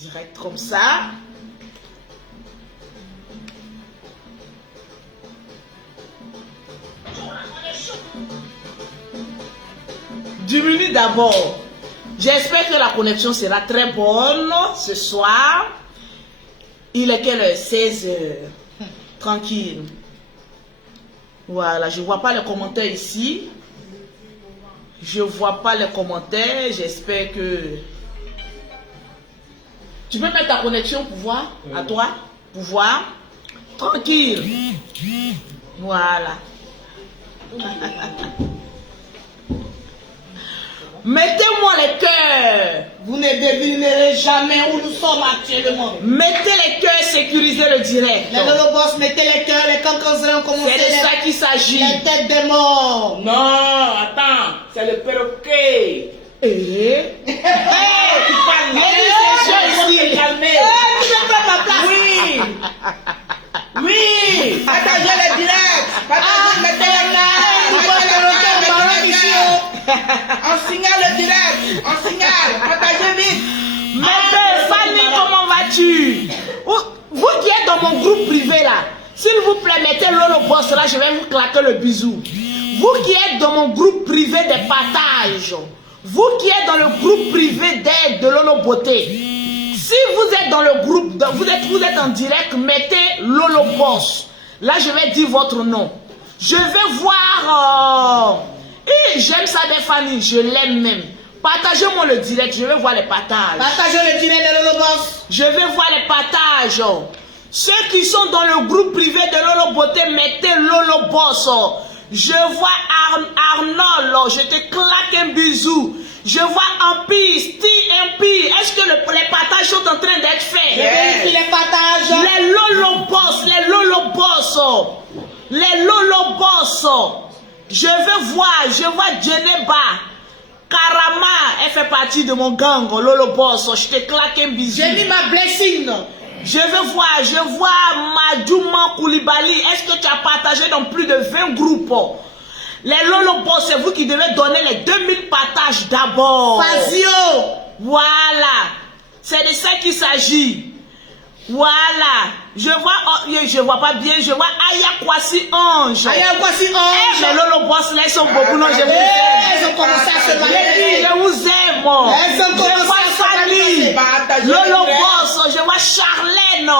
Direct comme ça. Diminue d'abord. J'espère que la connexion sera très bonne ce soir. Il est quelle heure? 16 heures. Tranquille. Voilà, je ne vois pas les commentaires ici. Je ne vois pas les commentaires. J'espère que... Tu peux mettre ta connexion pour voir? À toi? Pour voir? Tranquille. Voilà. Mettez-moi les cœurs. Vous ne devinerez jamais où nous sommes actuellement. Mettez les cœurs, sécurisez le direct. Les lolobos, mettez les cœurs, les cancans ont commencé. C'est de ça qu'il s'agit. Les têtes des morts. Non, attends, c'est le perroquet. Eh? Tu parles mal. Il te calmer. Tu veux pas ma place? Oui. Oui. Partagez le direct. Partagez, mettez les on signale le direct. On signale. Partagez vite. Mais Fanny, comment vas-tu? Vous qui êtes dans mon groupe privé là, s'il vous plaît, mettez Lolo Boss là, je vais vous claquer le bisou. Vous qui êtes dans mon groupe privé des partages, vous qui êtes dans le groupe privé d'aide de Lolo Beauté, si vous êtes dans le groupe, vous êtes en direct, mettez Lolo Boss. Là, je vais dire votre nom. Je vais voir... j'aime ça des Fanny, je l'aime même. Partagez-moi le direct, je vais voir les partages. Partagez le direct de Lolobos. Je vais voir les partages. Ceux qui sont dans le groupe privé de Lolo Beauté, mettez Lolo Boss. Je vois Arnold, je te claque un bisou. Je vois Empire, Steve Empire. Est-ce que les partages sont en train d'être faits? Je vérifie les partages. Les Lolo Boss, les Lolo Boss. Les Lolo Boss. Je vois Djeneba. Karama, elle fait partie de mon gang, Lolo Boss. Je te claque un bisou. J'ai mis ma blessing. Je vois Madjouman Koulibaly. Est-ce que tu as partagé dans plus de 20 groupes? Les Lolo Boss, c'est vous qui devez donner les 2000 partages d'abord. Fazio. Voilà. C'est de ça qu'il s'agit. Voilà. Je vois pas bien. Je vois Aya Kwasi Ange. Aya Kwasi Ange. Les Lolo Boss, là, ils sont beaucoup. Non, je vous aime. Elles ont commencé à se balader. Je vous aime. Elles ont commencé Je vois à se Fanny. balader. Lolo Boss, je vois Charlène.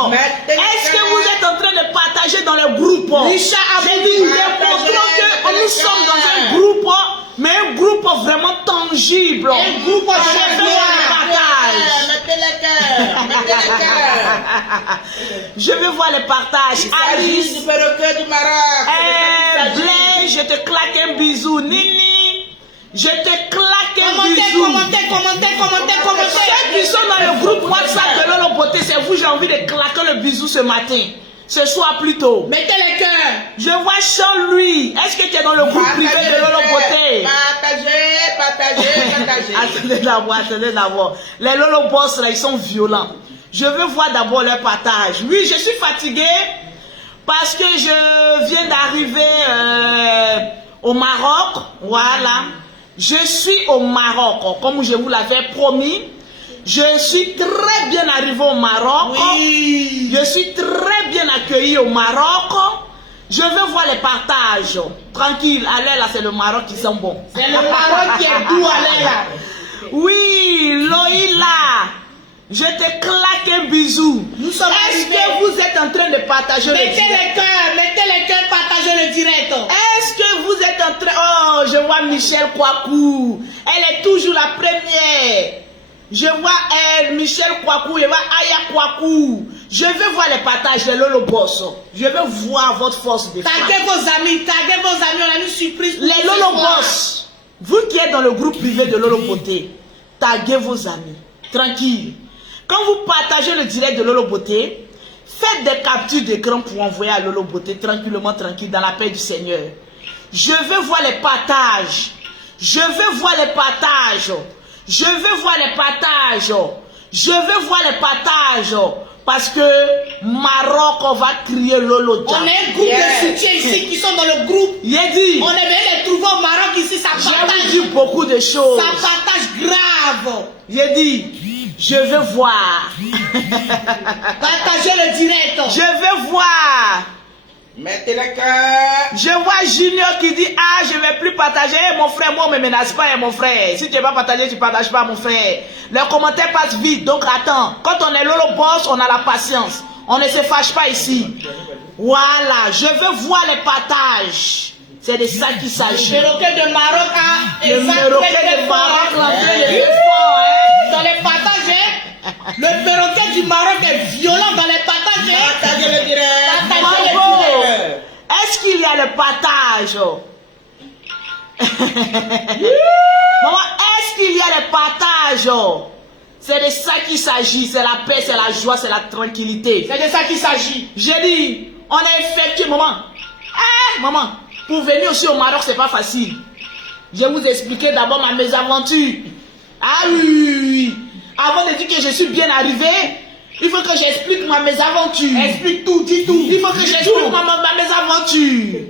Est-ce que vous êtes en train de partager dans le groupe? Richard J'ai Aboudou. dit, démontrons que nous sommes dans un groupe, mais un groupe vraiment tangible. Un groupe de Je vais voir les partages. Mettez les cœurs. Mettez les cœurs. Je vais voir les partages. Alice, du perroquet du Maroc. Blaise, je te claque un bisou. Nini, je te claque un bisou. Commentez. Ceux qui sont dans le groupe WhatsApp de Lolo Beauté, c'est vous, j'ai envie de claquer le bisou ce matin. Ce soir plutôt. Mettez les cœurs. Je vois Jean-Louis. Est-ce que tu es dans le groupe privé de Lolo Beauté? Partagez. Attendez d'abord. Les Lolo Boss là, ils sont violents. Je veux voir d'abord leur partage. Oui, je suis fatiguée parce que je viens d'arriver au Maroc. Voilà. Je suis au Maroc, comme je vous l'avais promis. Je suis très bien arrivé au Maroc. Oui. Je suis très bien accueilli au Maroc. Je veux voir les partages. Tranquille, allez là, c'est le Maroc qui sent bon. C'est le Maroc qui est doux, allez là. Oui, Loïla, je te claque un bisou. Nous sommes Est-ce arrivés. que vous êtes en train de partager le Mettez direct? les cœurs, partagez le direct. Est-ce que vous êtes en train... Oh, je vois Michel Kouakou. Elle est toujours la première. Je vois elle, Michel Kouakou, je vois Aya Kouakou. Je veux voir les partages de Lolo Boss. Je veux voir votre force de frappe. Taguez vos amis, on a une surprise pour Les ce Lolo soir. Boss, vous qui êtes dans le groupe privé de Lolo Beauté, taguez vos amis. Tranquille. Quand vous partagez le direct de Lolo Beauté, faites des captures d'écran pour envoyer à Lolo Beauté tranquillement, tranquille, dans la paix du Seigneur. Je veux voir les partages. Je veux voir les partages. Je veux voir les partages. Je veux voir les partages. Parce que Maroc va crier Lolo Dia. On est un groupe de soutien ici qui sont dans le groupe. J'ai dit, On est venu les trouver au Maroc ici, ça j'ai partage. dit beaucoup de choses. Ça partage grave. J'ai dit, Je veux voir. Partagez le direct. Je veux voir. Mettez le cœur. Je vois Junior qui dit, ah, je ne vais plus partager. Mon frère, moi, on ne me menace pas, mon frère. Si tu ne veux pas partager, tu ne partages pas, mon frère. Les commentaires passent vite, donc attends. Quand on est Lolo Boss, on a la patience. On ne se fâche pas ici. Voilà, je veux voir les partages. C'est de ça qu'il s'agit. Le perroquet de Maroc a Le perroquet de Maroc, l'entrée est plus fort, hein. dans les partages. Le perroquet du Maroc est violent dans les partages. Partagez le direct. Partagez Bravo. le direct. Est-ce qu'il y a le partage? Maman, est-ce qu'il y a le partage? C'est de ça qu'il s'agit. C'est la paix, c'est la joie, c'est la tranquillité. C'est de ça qu'il s'agit. J'ai dit, on a effectué, maman. Maman, pour venir aussi au Maroc, c'est pas facile. Je vais vous expliquer d'abord ma mésaventure. Ah oui. Avant de dire que je suis bien arrivé, il faut que j'explique ma mésaventure. Explique tout, dis tout. Il faut que j'explique ma mésaventure.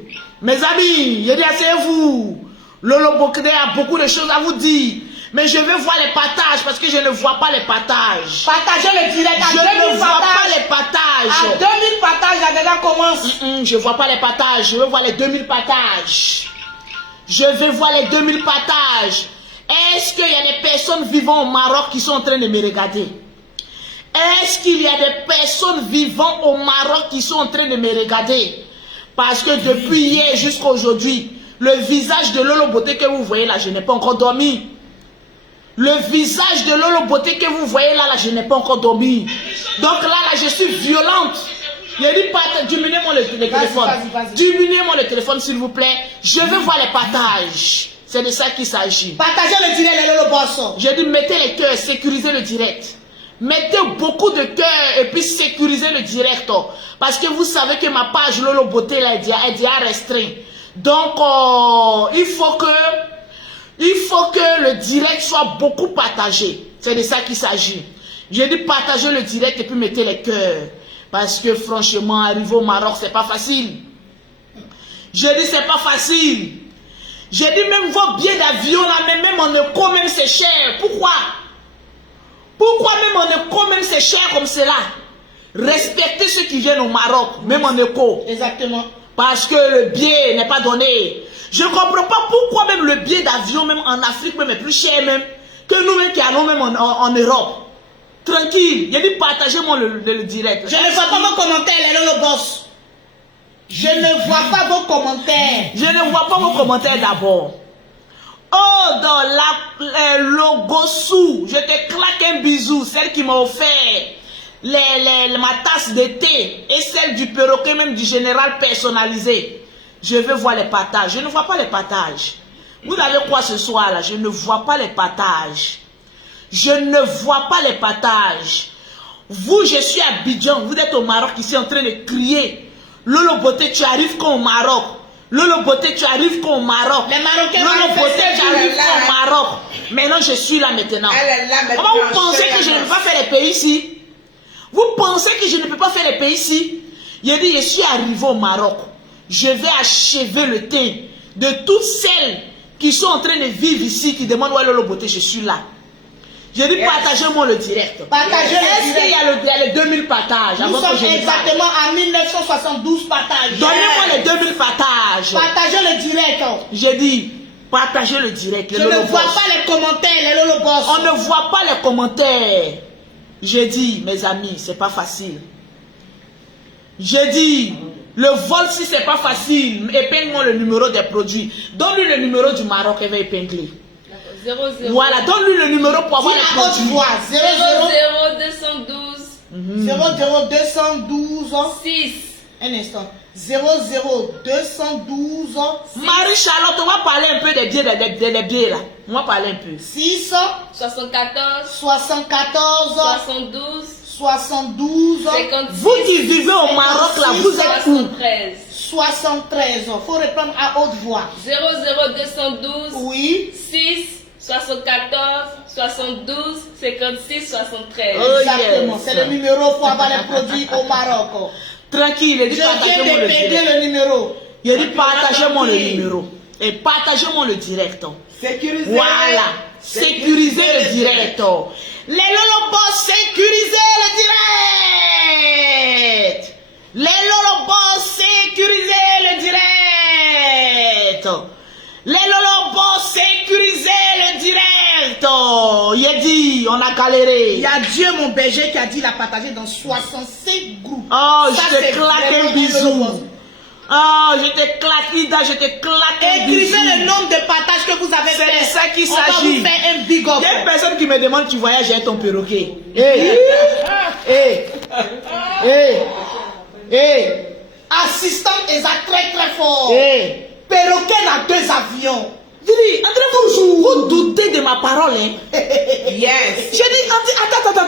Mes amis, je dis asseyez-vous. Lolo Bokde a beaucoup de choses à vous dire. Mais je veux voir les partages parce que je ne vois pas les partages. Partagez le direct. Je ne vois pas les partages. À 2000 partages, la déjà commence. Je ne vois pas les partages. Je veux voir les 2000 partages. Je veux voir les 2000 partages. Est-ce qu'il y a des personnes vivant au Maroc qui sont en train de me regarder? Est-ce qu'il y a des personnes vivant au Maroc qui sont en train de me regarder? Parce que depuis hier jusqu'à aujourd'hui, le visage de Lolo Beauté que vous voyez là, je n'ai pas encore dormi. Le visage de Lolo Beauté que vous voyez là, je n'ai pas encore dormi. Donc là, je suis violente. Il a dit, diminuez-moi le téléphone. Vas-y. Diminuez-moi le téléphone, s'il vous plaît. Je veux voir les partages. C'est de ça qu'il s'agit. Partagez le direct, les Lolo Boss. J'ai dit, mettez les cœurs, sécurisez le direct. Mettez beaucoup de cœurs et puis sécurisez le direct. Parce que vous savez que ma page Lolo Beauté là, est déjà restreinte. Donc, il faut que le direct soit beaucoup partagé. C'est de ça qu'il s'agit. J'ai dit partagez le direct et puis mettez les cœurs. Parce que franchement, arriver au Maroc, c'est pas facile. J'ai dit c'est pas facile. J'ai dit même vos billets d'avion là, même en éco, même c'est cher. Pourquoi? Pourquoi même en éco, même c'est cher comme cela? Respectez ceux qui viennent au Maroc, même en éco. Exactement. Parce que le billet n'est pas donné. Je ne comprends pas pourquoi même le billet d'avion, même en Afrique, même est plus cher même que nous-mêmes qui allons même en Europe. Tranquille. J'ai dit partagez-moi le direct. Je ne vois pas vos commentaires, les Lolo Boss. Je ne vois pas vos commentaires. Je ne vois pas vos commentaires d'abord. Oh, dans la logo sous, je te claque un bisou, celle qui m'a offert ma tasse de thé et celle du perroquet, même du général personnalisé. Je veux voir les partages. Je ne vois pas les partages. Vous avez quoi ce soir là? Je ne vois pas les partages. Je ne vois pas les partages. Vous, je suis à Abidjan, vous êtes au Maroc ici en train de crier. Lolo Beauté, tu arrives quand au Maroc? Lolo Beauté, tu arrives quand au Maroc? Les Marocains Lolo Beauté, tu arrives quand au Maroc? Maintenant, je suis là maintenant. Elle est là maintenant. Comment vous pensez que je ne peux pas faire les pays ici? Vous pensez que je ne peux pas faire les pays ici? Il a dit, je suis arrivé au Maroc. Je vais achever le thé de toutes celles qui sont en train de vivre ici, qui demandent où est Lolo Beauté, je suis là. J'ai dit, partagez-moi le direct. Partagez le Est-ce qu'il y a les 2000 partages? Nous avant sommes que je ne exactement à 1972 partages. Donnez-moi les 2000 partages. Partagez le direct. J'ai dit, partagez le direct. Je ne vois pas les commentaires, les Lolo Boss. On ne voit pas les commentaires. J'ai dit, mes amis, c'est pas facile. J'ai dit, le vol, si c'est pas facile, épingle-moi le numéro des produits. Donne-lui le numéro du Maroc, elle va épingler. 00. Voilà, donne-lui le numéro pour avoir les Dis à haute produits. voix. 00 212 212 6. Un instant. 212 Marie-Charlotte, on va parler un peu des billets là. On va parler un peu. 6 74 74 72 72 56. Vous qui vivez au Maroc là, vous êtes où? 73. 73. Faut répondre à haute voix. 00 212 Oui. 6 74 72 56 73. Oh, Exactement. yes. C'est le numéro pour avoir les produits au Maroc. Tranquille, il Je dit viens partagez-moi de le payer direct. le numéro. Il dit partagez-moi le numéro. Et partagez-moi le direct. Sécurisez. Voilà. sécurisez le direct. Les Lolobos, sécurisez le direct. Les Lolobos, sécurisez le direct. Les Lolobos, sécurisez le direct. Il a dit, on a galéré. Il y a Dieu, mon berger, qui a dit, il a partagé dans 65 groupes. Oh, Ça, je te c'est claque un vraiment bisou. Oh, je te claque, Ida, je te claque un bisou. Écrivez le nombre de partages que vous avez fait. C'est de ça qu'il On va s'agit. vous faire un big up. Il y a une personne qui me demande, tu voyages avec ton perroquet. Hé, hé, Assistant ESA très très fort. hé. Perroquet dans 2 avions. Dis, André, vous doutez de ma parole, hein? Yes. J'ai dit, attends.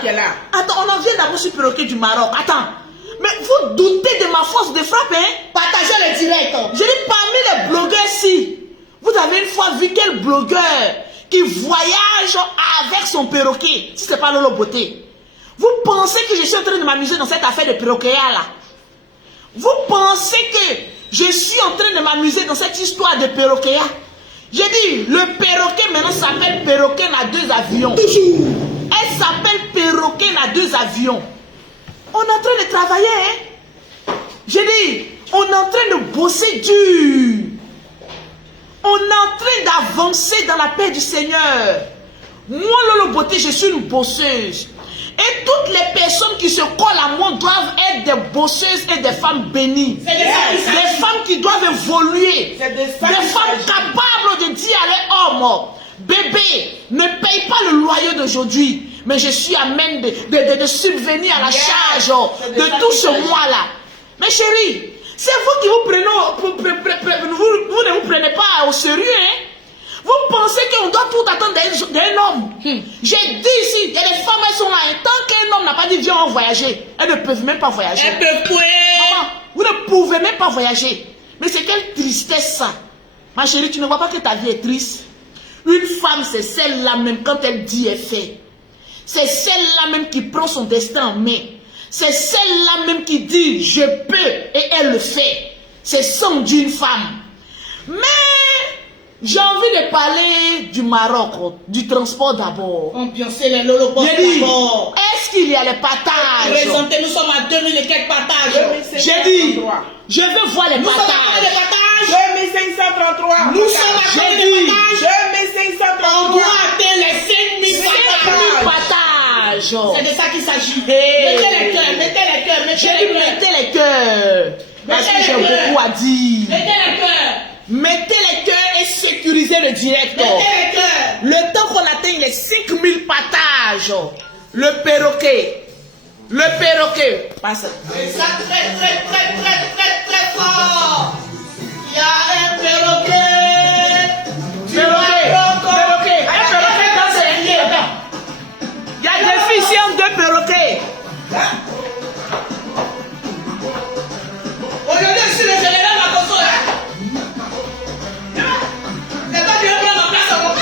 Qui est là. Attends, on en vient d'abord sur le perroquet du Maroc. Attends. Mais vous doutez de ma force de frappe, hein? Partagez le direct. J'ai dit, parmi les blogueurs-ci, vous avez une fois vu quel blogueur qui voyage avec son perroquet, si ce n'est pas Lolo Beauté? Vous pensez que je suis en train de m'amuser dans cette affaire de perroquet là? Vous pensez que je suis en train de m'amuser dans cette histoire de perroquet? J'ai dit, le perroquet maintenant s'appelle perroquet à 2 avions. Elle s'appelle perroquet à 2 avions. On est en train de travailler, hein? J'ai dit, on est en train de bosser dur. On est en train d'avancer dans la paix du Seigneur. Moi, Lolo Beauté, je suis une bosseuse. Et toutes les personnes qui se collent à moi doivent être des bosseuses et des femmes bénies. C'est de ça qu'il s'agit. Des femmes qui doivent évoluer. C'est de ça Des qu'il femmes s'agit. capables de dire à l'homme, bébé, ne paye pas le loyer d'aujourd'hui. Mais je suis à même de subvenir à la charge de tout ce mois-là. Mais chérie, c'est vous qui vous prenez, vous ne vous prenez pas au sérieux, hein? Vous pensez qu'on doit tout attendre d'un homme? J'ai dit ici, il y a des femmes, elles sont là. Et tant qu'un homme n'a pas dit viens on voyager, elles ne peuvent même pas voyager. Elle peut courir. Maman, vous ne pouvez même pas voyager. Mais c'est quelle tristesse ça. Ma chérie, tu ne vois pas que ta vie est triste? Une femme, c'est celle-là même, quand elle dit, elle fait. C'est celle-là même qui prend son destin en main. C'est celle-là même qui dit je peux et elle le fait. C'est ça on dit une femme. Mais j'ai envie de parler du Maroc, du transport d'abord. Ambiancer les Lolobos J'ai dit, d'abord. est-ce qu'il y a les partages? Présentez, nous sommes à 2000 et quelques partages. J'ai dit, je veux voir les Nous sommes à combien de partages. partages? 2533. Nous sommes à J'ai combien dit, de partages? On 2533. doit atteindre les 5000 partages. Partage. C'est de ça qu'il s'agit. Hey. Mettez les cœurs, mettez les cœurs, J'ai mettez dit, les cœurs. mettez les cœurs. Parce que Mettez j'ai les cœurs. beaucoup à dire. Mettez les cœurs. Mettez les cœurs et sécurisez le direct. Mettez les cœurs. Le temps qu'on atteigne les 5000 partages, le perroquet. Le perroquet. Passe. Et ça très très très très très très fort. Il y a un perroquet. Perroquet. Perroquet. Un perroquet dans ses pieds. Il y a des filles ici en 2 perroquets. Aujourd'hui, je suis le général Makoso là. C'est pas que je vais prendre ma place encore.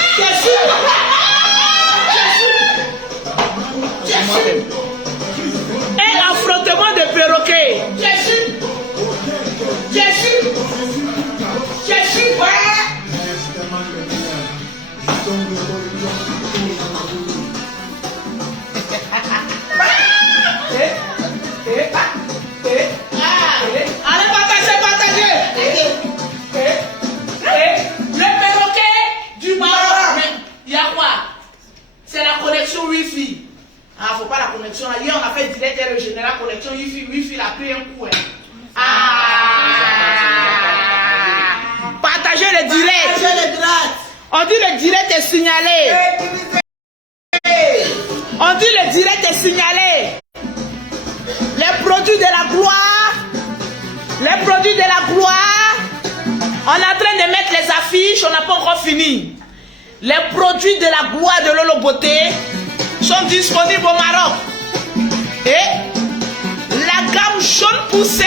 Jésus. Un affrontement de perroquets. Jésus. Jésus. Jésus. Ouais. Allez, partagez, partagez. Le perroquet du Maroc. Il y a quoi? C'est la connexion Wi-Fi. Ah, faut pas la connexion. Hier, on a fait direct et le général connexion Wi-Fi. Il a pris un coup. Hein. Partagez le direct. Partagez le direct. On dit le direct est signalé. On dit le direct est signalé. Les produits de la gloire. Les produits de la gloire. On est en train de mettre les affiches. On n'a pas encore fini. Les produits de la gloire de Lolo Beauté sont disponibles au Maroc. Et la gamme jaune poussée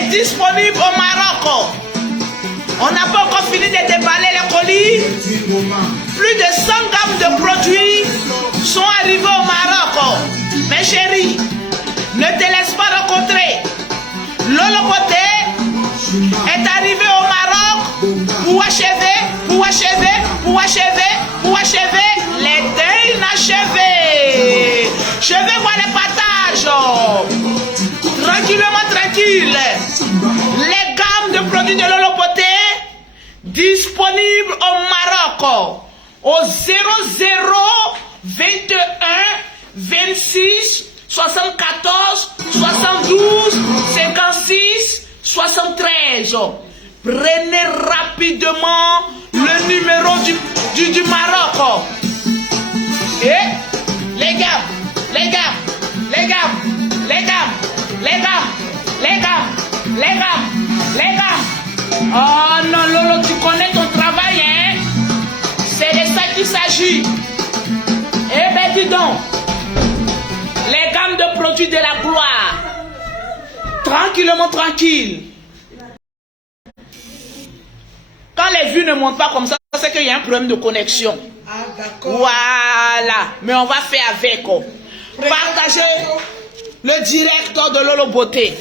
est disponible au Maroc. On n'a pas encore fini de déballer les colis. Plus de 100 gammes de produits sont arrivés au Maroc. Mes chéris, ne te laisse pas rencontrer. Lolo Beauté est arrivé au Maroc pour achever, pour pour achever les deuils inachevés. Je vais voir les partages. Tranquillement, tranquille. Les gammes de produits de Lolo Beauté disponibles au Maroc au 00 21 26 74 72 56 73. Prenez rapidement le numéro du Maroc. Et les gars, les gars, les gars, les gars, les gars, les gars, les gars, les gars. Oh non, Lolo, tu connais ton travail, hein? C'est de ça qu'il s'agit. Eh ben, dis donc. Les gammes de produits de la gloire. Tranquillement, tranquille. Quand les vues ne montent pas comme ça, c'est qu'il y a un problème de connexion. Ah, d'accord. Voilà. Mais on va faire avec. Partagez le direct de Lolo Beauté.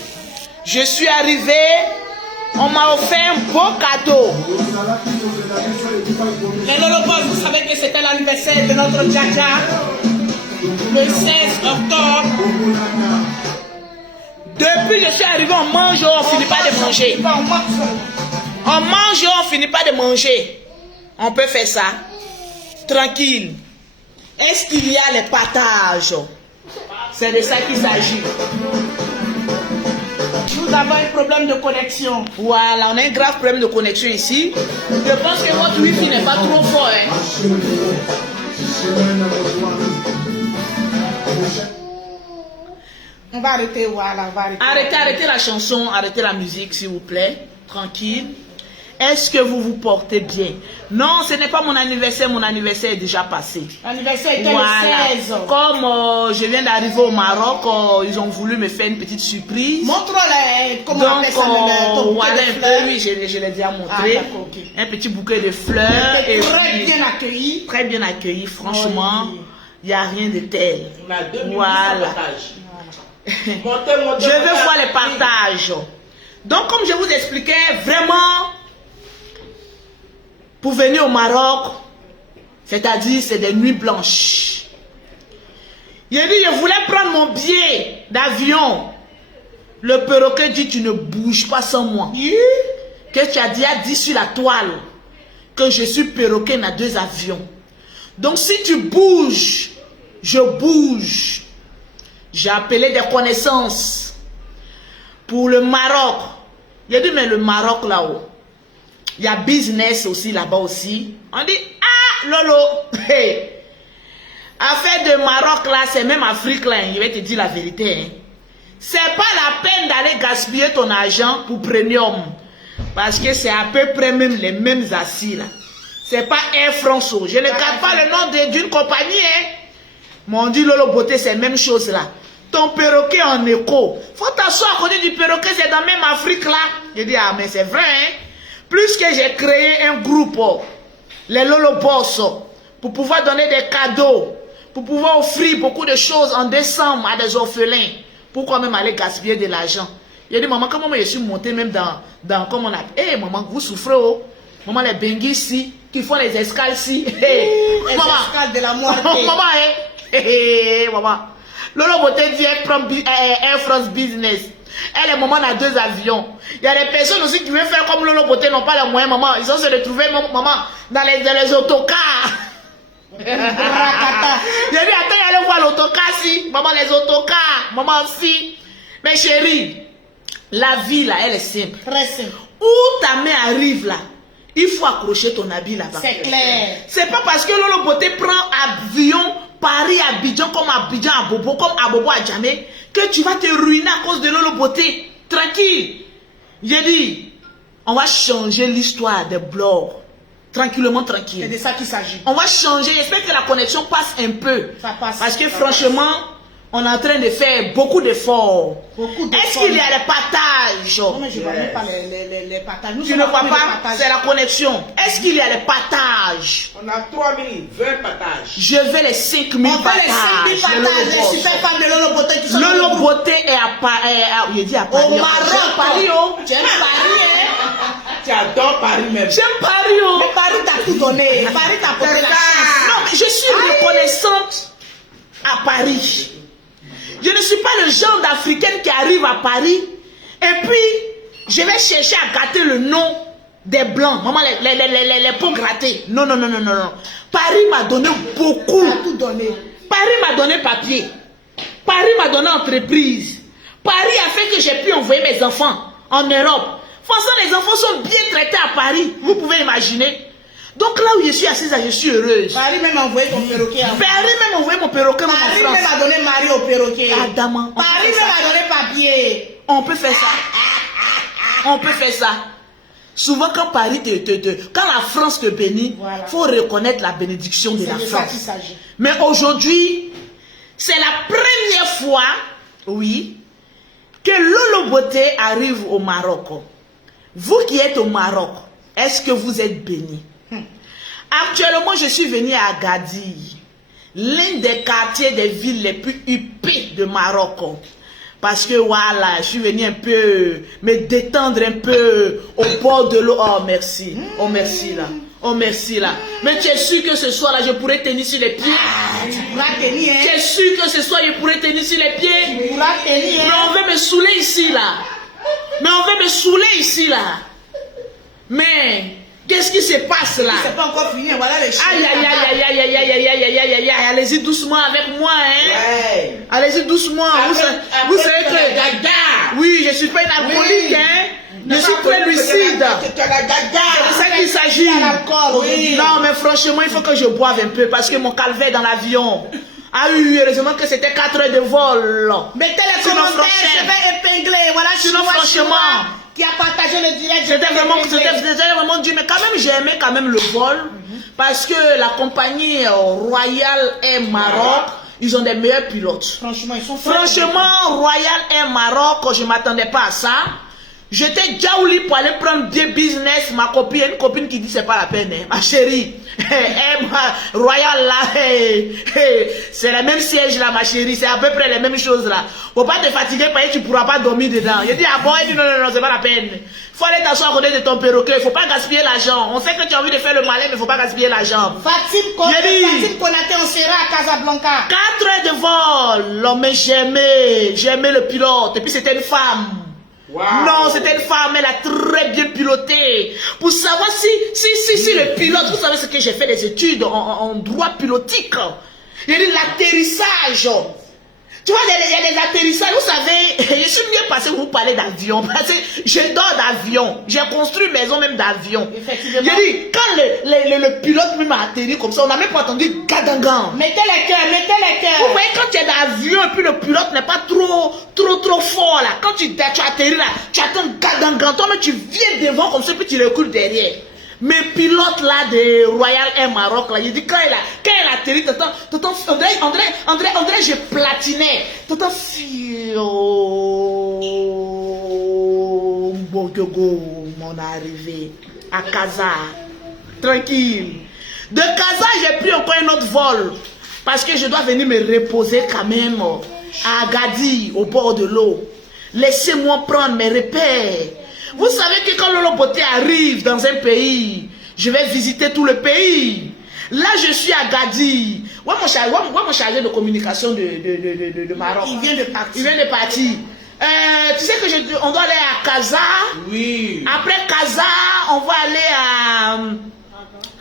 Je suis arrivé. On m'a offert un beau cadeau. Les Lolo Boss, vous savez que c'était l'anniversaire de notre Djaja. Le 16 octobre. Depuis que je suis arrivé, on mange, on finit pas de manger. On mange, on finit pas de manger. On peut faire ça. Tranquille. Est-ce qu'il y a les partages? C'est de ça qu'il s'agit. Nous avons un problème de connexion. Voilà, on a un grave problème de connexion ici. Je pense que votre wifi n'est pas trop fort. Hein? On va arrêter, voilà, on va arrêter. Arrêtez la chanson, arrêtez la musique, s'il vous plaît. Tranquille. Est-ce que vous vous portez bien? Non, ce n'est pas mon anniversaire est déjà passé. L'anniversaire était Voilà. le 16. Comme je viens d'arriver au Maroc, ils ont voulu me faire une petite surprise. Montre-les, comment on Donc, appelle ça, ton bouquet voilà de un fleurs. peu, oui, je l'ai déjà montré. Ah, d'accord, ok. Un petit bouquet de fleurs. Et Très puis, bien accueilli. très bien accueilli, franchement. Oui. Il n'y a rien de tel. On a 2 minutes Voilà. de partage. Montez, Je veux voir les partages. Donc, comme je vous expliquais, vraiment, pour venir au Maroc, c'est-à-dire c'est des nuits blanches. Il a dit, je voulais prendre mon billet d'avion. Le perroquet dit, tu ne bouges pas sans moi. Que tu as déjà dit sur la toile que je suis perroquet dans 2 avions. Donc, si tu bouges, je bouge. J'ai appelé des connaissances pour le Maroc. Il a dit, mais le Maroc là-haut, il y a business aussi là-bas aussi. On dit, ah, Lolo, hey. Affaire de Maroc là, c'est même Afrique là, je vais te dire la vérité. Hein. C'est pas la peine d'aller gaspiller ton argent pour premium. Parce que c'est à peu près même les mêmes assis là. C'est pas Air France. Je ne garde pas le nom d'une compagnie. Hein. Mais on dit Lolo Beauté, c'est la même chose là. Ton perroquet en écho. Faut t'asseoir à côté du perroquet, c'est dans la même Afrique là. Je dis, ah mais c'est vrai hein. Plus que j'ai créé un groupe, les Lolo Boss, pour pouvoir donner des cadeaux, pour pouvoir offrir beaucoup de choses en décembre à des orphelins. Pourquoi même aller gaspiller de l'argent? Il a dit, maman, comment je suis monté même dans comme on a... Hé, maman, vous souffrez, oh. Maman, les benguis ici, qui font les escales ici. Hey, Les maman. escales de la moitié. Maman, maman. Lolo Beauté dit Air France Business. Elle est maman dans 2 avions. Il y a des personnes aussi qui veulent faire comme Lolo Beauté, n'ont pas les moyens, maman. Ils ont se retrouver, maman, dans les autocars. Il a dit, attends, allez voir l'autocar si. Maman, les autocars. Maman, si. Mais chérie, la vie là, elle est simple. Très simple. Où ta main arrive là, il faut accrocher ton habit là-bas. C'est clair. C'est pas parce que Lolo Beauté prend avion Paris, Abidjan, comme Abidjan à Bobo, comme à Bobo à Djamé, que tu vas te ruiner à cause de Lolo Beauté. Tranquille. J'ai dit, on va changer l'histoire des blogs. Tranquillement, tranquille. C'est de ça qu'il s'agit. On va changer. J'espère que la connexion passe un peu. Ça passe. Parce que franchement, on est en train de faire beaucoup d'efforts. Beaucoup d'efforts. Est-ce qu'il y a des partages? Non, mais je ne vois même pas les partages. Nous Tu sommes ne en vois train de pas? partager. C'est la connexion. Est-ce qu'il y a des partages? On a 3 minutes, 20 partages. Je veux les 5000 On fait partages. les 5000 partages. Les super fans de Lolo Beauté qui sont Lolo Beauté est à Paris. Il dit à Paris. au Maroc. Paris, oh. Tu aimes Paris, hein? Tu Tu adores Paris même. J'aime Paris, oh. Mais Paris t'a tout donné. Paris t'a porté la chance. Non, mais je suis reconnaissante à Paris. Je ne suis pas le genre d'Africaine qui arrive à Paris et puis je vais chercher à gâter le nom des Blancs. Maman, les peaux grattées. Non, non, non, non, non, non. Paris m'a donné beaucoup. T'a tout donné. Paris m'a donné papier. Paris m'a donné entreprise. Paris a fait que j'ai pu envoyer mes enfants en Europe. Franchement, les enfants sont bien traités à Paris. Vous pouvez imaginer. Donc là où je suis assise, je suis heureuse. Paris même a envoyé ton perroquet. Paris même envoyé mon perroquet en France. Paris même a donné Marie au perroquet. Adama, Paris même a donné papier. on peut faire ça. On peut faire ça. Souvent quand Paris quand la France te bénit, Voilà. faut reconnaître la bénédiction de la C'est de ça France. qu'il s'agit. Mais aujourd'hui, c'est la première fois, oui, que Lolo Beauté arrive au Maroc. Vous qui êtes au Maroc, est-ce que vous êtes bénis? Actuellement, je suis venu à Agadir, l'un des quartiers des villes les plus huppées de Maroc. Parce que voilà, je suis venu un peu me détendre un peu au bord de l'eau. Oh merci, oh merci là, oh merci là. Mais tu es sûr que ce soir là, je pourrais tenir sur les pieds? Tu pourras tenir, hein. Tu es sûr que ce soir, je pourrais tenir sur les pieds? Tu pourras tenir, Mais hein. on veut me saouler ici là. Mais on veut me saouler ici là. Mais qu'est-ce qui se passe là? C'est pas encore fini, voilà les choses. Aïe aïe aïe aïe aïe aïe aïe aïe aïe aïe aïe aïe. Allez-y doucement avec moi, hein. Ouais. Allez-y doucement. Vous savez que oui, je suis pas une alcoolique, hein. Je suis très lucide. Tu as la gaga. C'est de ça qu'il s'agit. Oui. Non, mais franchement, il faut que je boive un peu parce que mon calvaire dans l'avion. Ah oui, heureusement que c'était 4 heures de vol. Mettez les Sinon, commentaires, franchement, je vais épingler. Voilà, Sinon, Chinois, franchement, Chinois, qui a partagé le direct. je C'était vais vraiment, épingler. dur, mais quand même, j'ai aimé quand même le vol parce que la compagnie Royal Air Maroc, ils ont des meilleurs pilotes. Franchement, ils sont très Franchement, Royal Air Maroc, je ne m'attendais pas à ça. J'étais Djaouli pour aller prendre des business. Ma copine, une copine qui dit c'est pas la peine, hein. Ma chérie. Royal là, c'est le même siège là, ma chérie. C'est à peu près les mêmes choses là. Faut pas te fatiguer parce que tu pourras pas dormir dedans. Je dis ah bon, elle dit non, non, non, c'est pas la peine. Faut aller t'asseoir à côté de ton perroquet. Faut pas gaspiller l'argent. On sait que tu as envie de faire le malin, mais faut pas gaspiller l'argent. Fatim Konaté, on sera à Casablanca. 4 heures de vol. Non, mais j'ai aimé le pilote. Et puis c'était une femme. Wow. Non, c'était une femme, elle a très bien piloté. Pour savoir si le pilote, vous savez ce que j'ai fait des études en droit pilotique. Il y a l'atterrissage. Tu vois, il y a des atterrissages, vous savez, je suis mieux passé pour vous parler d'avion, parce que je dors d'avion. J'ai construit une maison même d'avion. Effectivement. J'ai dit, quand le pilote même a atterri comme ça, on n'a même pas entendu gadangan. Mettez les cœurs, mettez les cœurs. Vous voyez, quand tu es dans l'avion et puis le pilote n'est pas trop fort là, quand tu atterris là, tu attends gadangan, toi mais tu viens devant comme ça puis tu recules derrière. Mes pilotes là de Royal Air Maroc là, il dit quand il atterrit, t'entends, André, je platinais. T'entends, mon arrivée à Casa, tranquille. De Casa, j'ai pris encore un autre vol parce que je dois venir me reposer quand même à Agadir, au bord de l'eau. Laissez-moi prendre mes repères. Vous savez que quand Lolo Beauté arrive dans un pays, je vais visiter tout le pays. Là, je suis à Agadir. Ouais, mon chargé de communication de Maroc. Il vient de partir. Il vient de partir. Tu sais que on doit aller à Casa. Oui. Après Casa, on va aller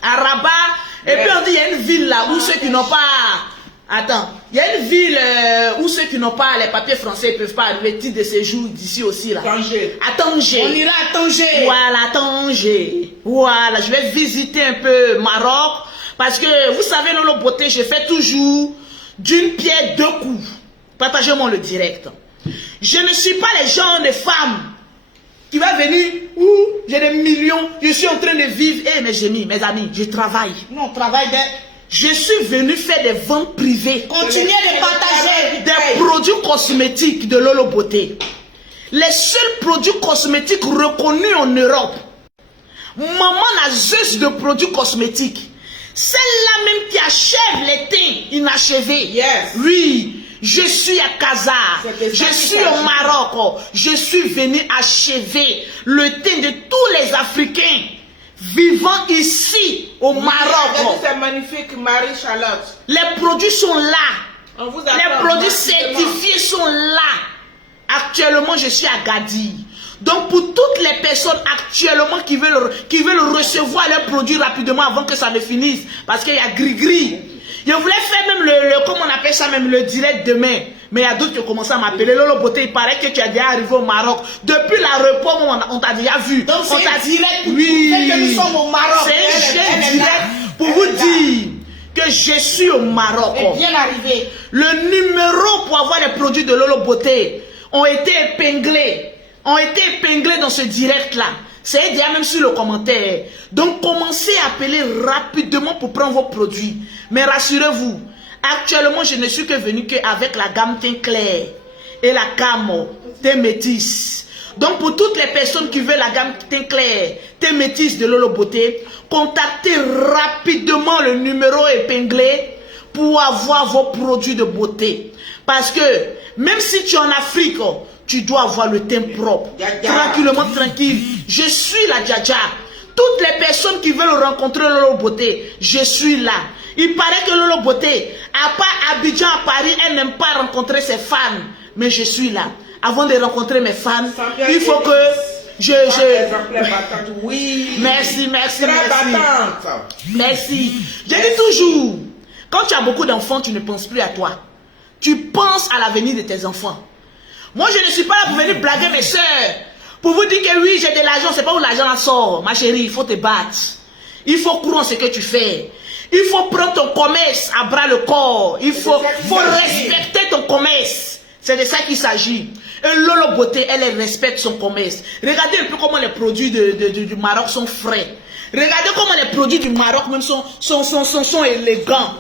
à Rabat. Et puis on dit, il y a une ville là où ceux qui n'ont pas... Attends, il y a une ville où ceux qui n'ont pas les papiers français ne peuvent pas arriver, titre de séjour d'ici aussi là. Tanger. À Tanger. On ira à Tanger. Voilà, Tanger. Voilà, je vais visiter un peu Maroc. Parce que vous savez, Lolo Beauté, je fais toujours d'une pierre deux coups. Partagez-moi le direct. Je ne suis pas les gens de femmes qui va venir où j'ai des millions, je suis en train de vivre. Eh mes amis, je travaille. Non, on travaille Je suis venu faire des ventes privées. Continuez de partager. Des produits cosmétiques de Lolo Beauté. Les seuls produits cosmétiques reconnus en Europe. Maman a juste de produits cosmétiques. Celle-là même qui achève les teints inachevés. Yes. Oui. Je suis à Casa. Je suis au Maroc. Je suis venu achever le teint de tous les Africains vivant ici au Maroc. C'est magnifique, Marie-Charlotte. Les produits sont là. On vous Les attend produits massivement. certifiés sont là. Actuellement, je suis à Gadir. Donc, pour toutes les personnes actuellement qui veulent recevoir leurs produits rapidement avant que ça ne finisse, parce qu'il y a gris-gris. Je voulais faire même comment on appelle ça, même le direct demain. Mais il y a d'autres qui ont commencé à m'appeler. Lolo Beauté, il paraît que tu es déjà arrivé au Maroc. Depuis l'aéroport, on t'a déjà vu. Donc, c'est un direct pour oui, prouver que nous sommes au Maroc. C'est Elle un est direct là. pour vous dire que je suis au Maroc. Elle est bien arrivée. Le numéro pour avoir les produits de Lolo Beauté ont été épinglés dans ce direct-là. C'est déjà même sur le commentaire. Donc, commencez à appeler rapidement pour prendre vos produits. Mais rassurez-vous, actuellement, je ne suis que venu qu'avec la gamme teint clair et la gamme teint métis. Donc, pour toutes les personnes qui veulent la gamme teint clair, teint métis de Lolo Beauté, contactez rapidement le numéro épinglé pour avoir vos produits de beauté. Parce que, même si tu es en Afrique, tu dois avoir le teint propre. Tranquillement, tranquille. Je suis la Dja. Toutes les personnes qui veulent rencontrer Lolo Beauté, je suis là. Il paraît que Lolo Beauté, à part Abidjan, à Paris, elle n'aime pas rencontrer ses fans. Mais je suis là. Avant de rencontrer mes fans, il faut que je... Oui. Merci. Très battante. Merci. Je dis toujours, quand tu as beaucoup d'enfants, tu ne penses plus à toi. Tu penses à l'avenir de tes enfants. Moi, je ne suis pas là pour venir blaguer mes soeurs. Pour vous dire que oui, j'ai de l'argent, c'est pas où l'argent sort. Ma chérie, il faut te battre. Il faut croire en ce que tu fais. Il faut prendre ton commerce à bras le corps. Il faut respecter ton commerce. C'est de ça qu'il s'agit. Et Lolo Beauté, elle respecte son commerce. Regardez un peu comment les produits du Maroc sont frais. Regardez comment les produits du Maroc même sont élégants.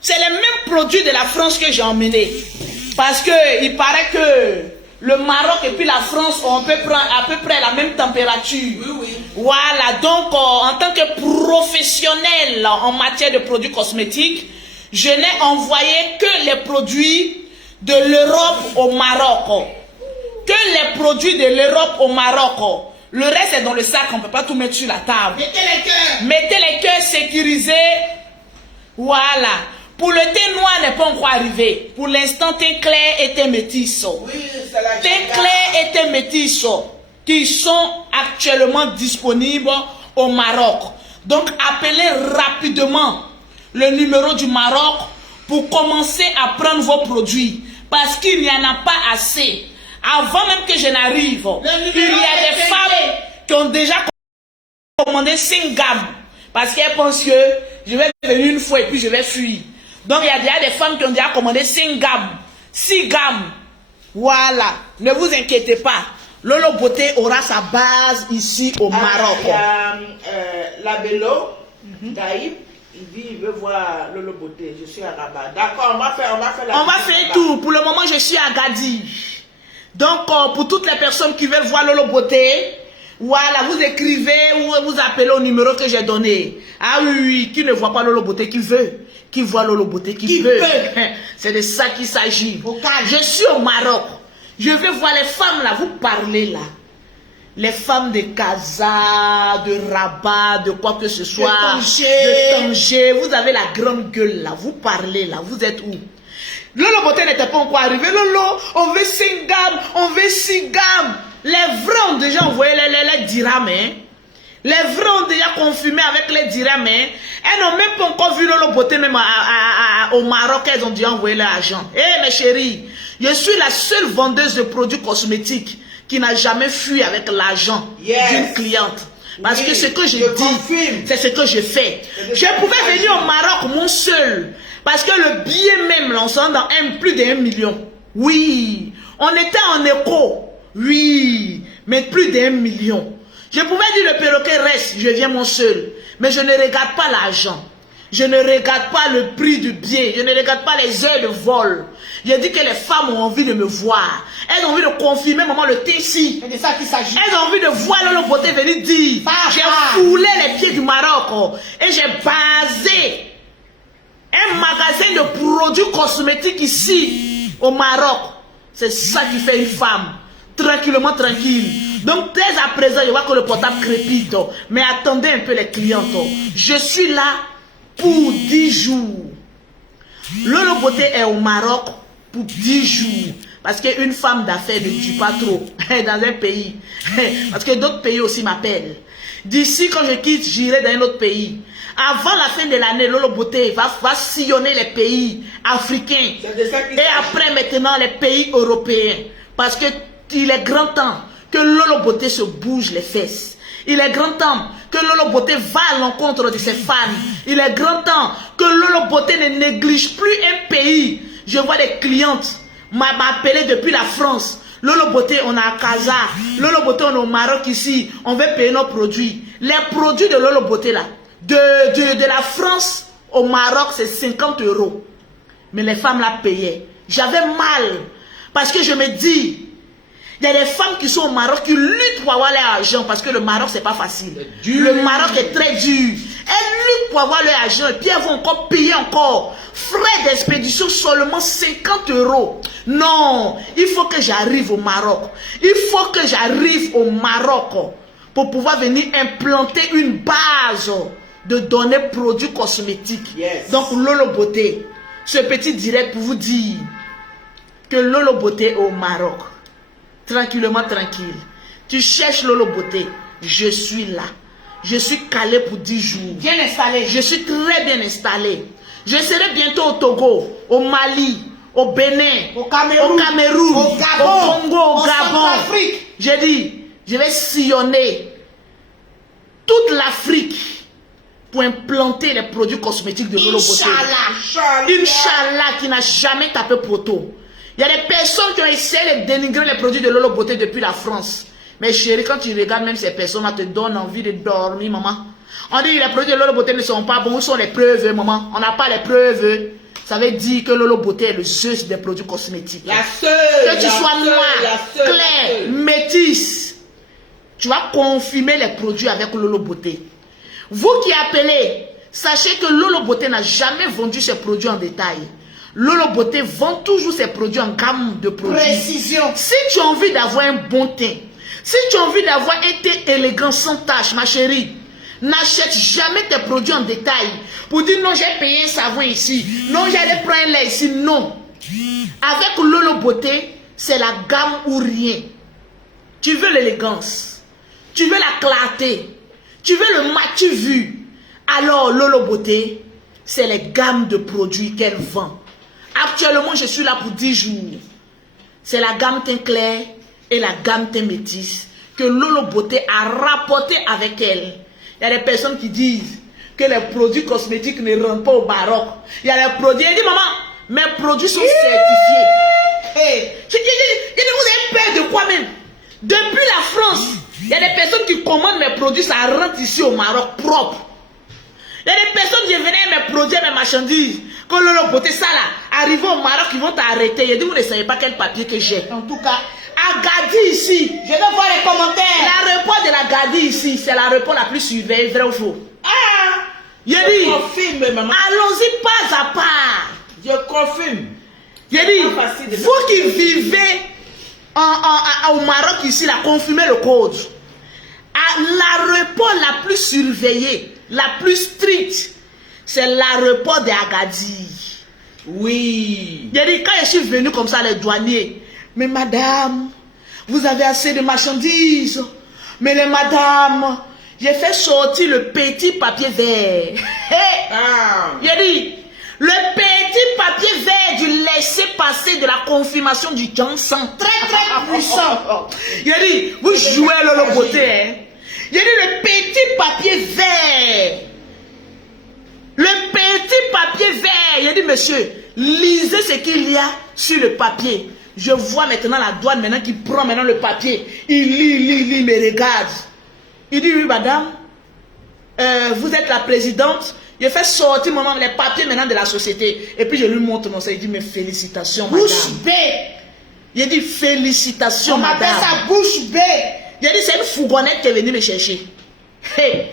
C'est les mêmes produits de la France que j'ai emmenés. Parce que il paraît que le Maroc et puis la France ont à peu près la même température. Oui. Voilà, donc en tant que professionnel en matière de produits cosmétiques, je n'ai envoyé que les produits de l'Europe au Maroc. Que les produits de l'Europe au Maroc. Le reste est dans le sac, on ne peut pas tout mettre sur la table. Mettez les cœurs. Mettez les cœurs sécurisés. Voilà. Pour le thé noir n'est pas encore arrivé. Pour l'instant, thé clair et thé métis. Oui, c'est la Thé clair et thé métis qui sont actuellement disponibles au Maroc. Donc, appelez rapidement le numéro du Maroc pour commencer à prendre vos produits. Parce qu'il n'y en a pas assez. Avant même que je n'arrive, il y a des femmes qui ont déjà commandé 5 gammes. Parce qu'elles pensent que je vais venir une fois et puis je vais fuir. Donc, il y a déjà des femmes qui ont déjà commandé 5 gammes, 6 gammes. Voilà. Ne vous inquiétez pas. Lolo Beauté aura sa base ici au Maroc. Il y a la Bello, Daïb, il dit il veut voir Lolo Beauté. Je suis à Rabat. D'accord, on va faire un tour. Pour le moment, je suis à Gadir. Donc, pour toutes les personnes qui veulent voir Lolo Beauté, voilà, vous écrivez ou vous appelez au numéro que j'ai donné. Ah oui, qui ne voit pas Lolo Beauté, qui veut. Qui voit Lolo Beauté, qui veut. C'est de ça qu'il s'agit. Je suis au Maroc. Je vais voir les femmes là, vous parlez là. Les femmes de Casa, de Rabat, de quoi que ce soit. De Tanger. Vous avez la grande gueule là. Vous parlez là. Vous êtes où? Lolo Beauté n'était pas encore arrivé. Lolo, on veut 5 gammes, on veut 6 gammes. Les vrais ont déjà envoyé les dirhams, hein. Les vrais ont déjà confirmé avec les dirhams, hein. Elles n'ont même pas encore vu Lolo Beauté, même au Maroc, elles ont déjà envoyé l'argent. Eh mes chéris, je suis la seule vendeuse de produits cosmétiques qui n'a jamais fui avec l'argent d'une cliente. Parce que ce que je dis, c'est ce que je fais. Je pouvais venir au Maroc, mon seul. Parce que le billet même, là, on s'en dans plus de 1 million. Oui, on était en écho. Oui, mais plus d'1 million. Je pouvais dire le perroquet reste, je viens mon seul. Mais je ne regarde pas l'argent. Je ne regarde pas le prix du billet. Je ne regarde pas les heures de vol. Je dis que les femmes ont envie de me voir. Elles ont envie de confirmer maman le Tessi. C'est de ça qu'il s'agit. Elles ont envie de voir Lolo Beauté venir dire. J'ai foulé les pieds du Maroc. Et j'ai basé un magasin de produits cosmétiques ici au Maroc. C'est ça qui fait une femme. Tranquillement, tranquille. Donc, dès à présent, je vois que le portable crépite. Mais attendez un peu les clientes. Je suis là pour 10 jours. Lolo Beauté est au Maroc pour 10 jours. Parce qu'une femme d'affaires ne tue pas trop dans un pays. Parce que d'autres pays aussi m'appellent. D'ici, quand je quitte, j'irai dans un autre pays. Avant la fin de l'année, Lolo Beauté va sillonner les pays africains. Et après, maintenant, les pays européens. Parce que il est grand temps que Lolo Beauté se bouge les fesses. Il est grand temps que Lolo Beauté va à l'encontre de ses fans. Il est grand temps que Lolo Beauté ne néglige plus un pays. Je vois des clientes m'appeler depuis la France. Lolo Beauté, on a à Casa. Lolo Beauté, on est au Maroc ici. On veut payer nos produits. Les produits de Lolo Beauté là, de la France au Maroc, c'est 50 €. Mais les femmes la payaient. J'avais mal. Parce que je me dis, il y a des femmes qui sont au Maroc qui luttent pour avoir leur argent. Parce que le Maroc, c'est pas facile. Le Maroc est très dur. Elles luttent pour avoir leur argent. Et puis elles vont encore payer encore. Frais d'expédition seulement 50 €. Non, il faut que j'arrive au Maroc. Il faut que j'arrive au Maroc pour pouvoir venir implanter une base de données produits cosmétiques. Yes. Donc Lolo Beauté, ce petit direct pour vous dire que Lolo Beauté est au Maroc. Tranquillement, tranquille. Tu cherches Lolo Beauté, je suis là. Je suis calé pour 10 jours. Bien installé. Je suis très bien installé. Je serai bientôt au Togo, au Mali, au Bénin, Au Cameroun, au Cameroun, au Gabon, au Congo, au en Gabon. Centrafrique. J'ai dit, je vais sillonner toute l'Afrique pour implanter les produits cosmétiques de Lolo Beauté. Inch'Allah, qui n'a jamais tapé poteau. Il y a des personnes qui ont essayé de dénigrer les produits de Lolo Beauté depuis la France. Mais chérie, quand tu regardes même ces personnes, ça te donne envie de dormir, maman. On dit que les produits de Lolo Beauté ne sont pas bons. Où sont les preuves, maman? On n'a pas les preuves. Ça veut dire que Lolo Beauté est le Zeus des produits cosmétiques. La seule. Que tu sois noir, clair, métisse, tu vas confirmer les produits avec Lolo Beauté. Vous qui appelez, sachez que Lolo Beauté n'a jamais vendu ses produits en détail. Lolo Beauté vend toujours ses produits en gamme de produits. Précision. Si tu as envie d'avoir un bon teint, si tu as envie d'avoir un teint élégant sans tache, ma chérie, n'achète jamais tes produits en détail pour dire non, j'ai payé un savon ici, non, j'allais prendre un lait ici. Non. Avec Lolo Beauté, c'est la gamme ou rien. Tu veux l'élégance, tu veux la clarté, tu veux le matu vu. Alors Lolo Beauté, c'est les gammes de produits qu'elle vend. Actuellement, je suis là pour 10 jours. C'est la gamme teint clair et la gamme teint métisse que Lolo Beauté a rapporté avec elle. Il y a des personnes qui disent que les produits cosmétiques ne rentrent pas au Maroc. Il y a des produits, elle dit maman, mes produits sont certifiés. Hey, je dis, vous avez peur de quoi même? Depuis la France, il y a des personnes qui commandent mes produits, ça rentre ici au Maroc propre. Il y a des personnes qui venaient mes produits, mes marchandises, que Lolo Beauté, ça là, arrivé au Maroc, ils vont t'arrêter. Il dit, vous ne savez pas quel papier que j'ai. En tout cas, À Gadi ici, je vais voir les commentaires. l'aéroport de la Gadi ici, c'est l'aéroport la plus surveillée, vrai ou faux? Ah! Il Je dit, confirme, maman. allons-y pas à part. Je confirme. Il dit, Pas facile de vous qui vivez au Maroc ici, là, confirmez le code. À l'aéroport la plus surveillée, la plus stricte, c'est l'aéroport de Agadir. Oui. Il a dit, quand je suis venu comme ça, les douaniers, mais madame, vous avez assez de marchandises. Mais les madames, j'ai fait sortir le petit papier vert. Ah. Il a dit, le petit papier vert du laisser-passer de la confirmation du Johnson. Très, très puissant. Il a dit, vous jouez Lolo Beauté, hein. Il a dit, le petit papier vert. Le petit papier vert. Il a dit, monsieur, lisez ce qu'il y a sur le papier. Je vois maintenant la douane maintenant qui prend maintenant le papier. Il lit, me regarde. Il dit, oui, madame, vous êtes la présidente. Je fais sortir maman, les papiers maintenant de la société. Et puis je lui montre mon ça. Il dit, mais félicitations, madame. Bouche bée. Il dit, félicitations, On madame. appelle ça bouche bée. Il a dit, c'est une fourgonnette qui est venue me chercher. Hey,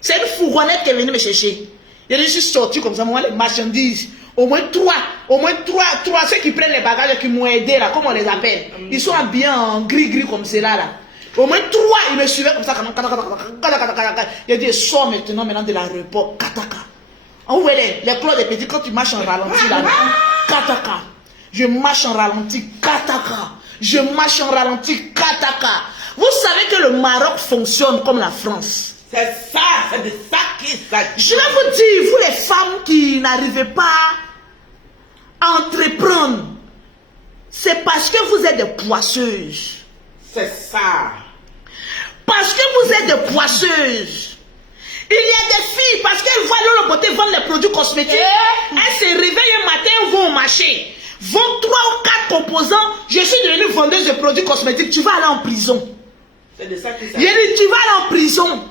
c'est une fourgonnette qui est venue me chercher. Il a dit, je suis sorti comme ça, moi, les marchandises. Au moins 3 Au moins trois, ceux qui prennent les bagages qui m'ont aidé là, comment on les appelle? Ils sont habillés en gris comme cela là. Au moins 3, ils me suivaient comme ça. Il a dit, sors maintenant de l'aéroport. Kataka. On voit les clous des petits quand tu marches en ralenti là. Kataka. Je marche en ralenti. Kataka. Je marche en ralenti. Kataka. Vous savez que le Maroc fonctionne comme la France. C'est ça, c'est de ça qu'il s'agit. Je vais vous dire, vous les femmes qui n'arrivez pas à entreprendre, c'est parce que vous êtes des poisseuses. C'est ça. Parce que vous êtes des poisseuses. Il y a des filles, parce qu'elles voient Lolo Beauté vendre les produits cosmétiques, elles se réveillent un matin, elles vont au marché, vendent 3 ou 4 composants. Je suis devenue vendeuse de produits cosmétiques, tu vas aller en prison. C'est de ça qu'il s'agit. J'ai dit, tu vas aller en prison.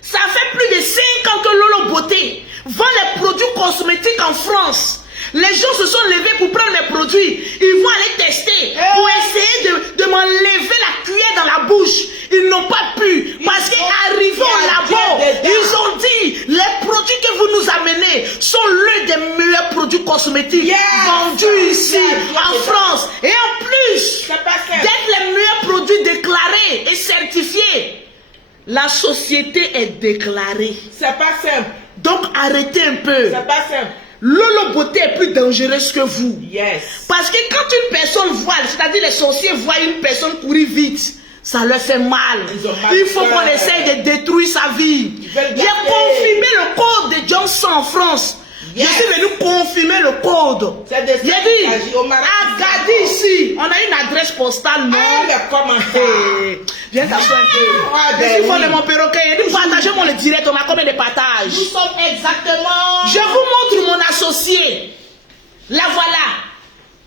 Ça fait plus de 5 ans que Lolo Beauté vend les produits cosmétiques en France. Les gens se sont levés pour prendre les produits. Ils vont aller tester pour essayer de m'enlever la cuillère dans la bouche. Ils n'ont pas pu. Parce qu'arrivés au labo, ils ont dit, les produits que vous nous amenez sont l'un des meilleurs produits cosmétiques vendus ici, en France. Et en plus, d'être les meilleurs produits déclarés et certifiés, la société est déclarée. C'est pas simple. Donc arrêtez un peu. C'est pas simple. Lolo Beauté est plus dangereuse que vous. Yes. Parce que quand une personne voit, c'est-à-dire les sorciers voient une personne courir vite, ça leur fait mal. Il faut qu'on essaye de détruire sa vie. J'ai confirmé le code de Johnson en France. Je suis venu confirmer le code. J'ai dit, à Gadi ici, on a une adresse postale, non? Viens t'asseoir un peu. Il faut de mon perroquet. Partagez-moi le direct, on a combien de partages? Nous sommes exactement... Je vous montre mon associé. La voilà.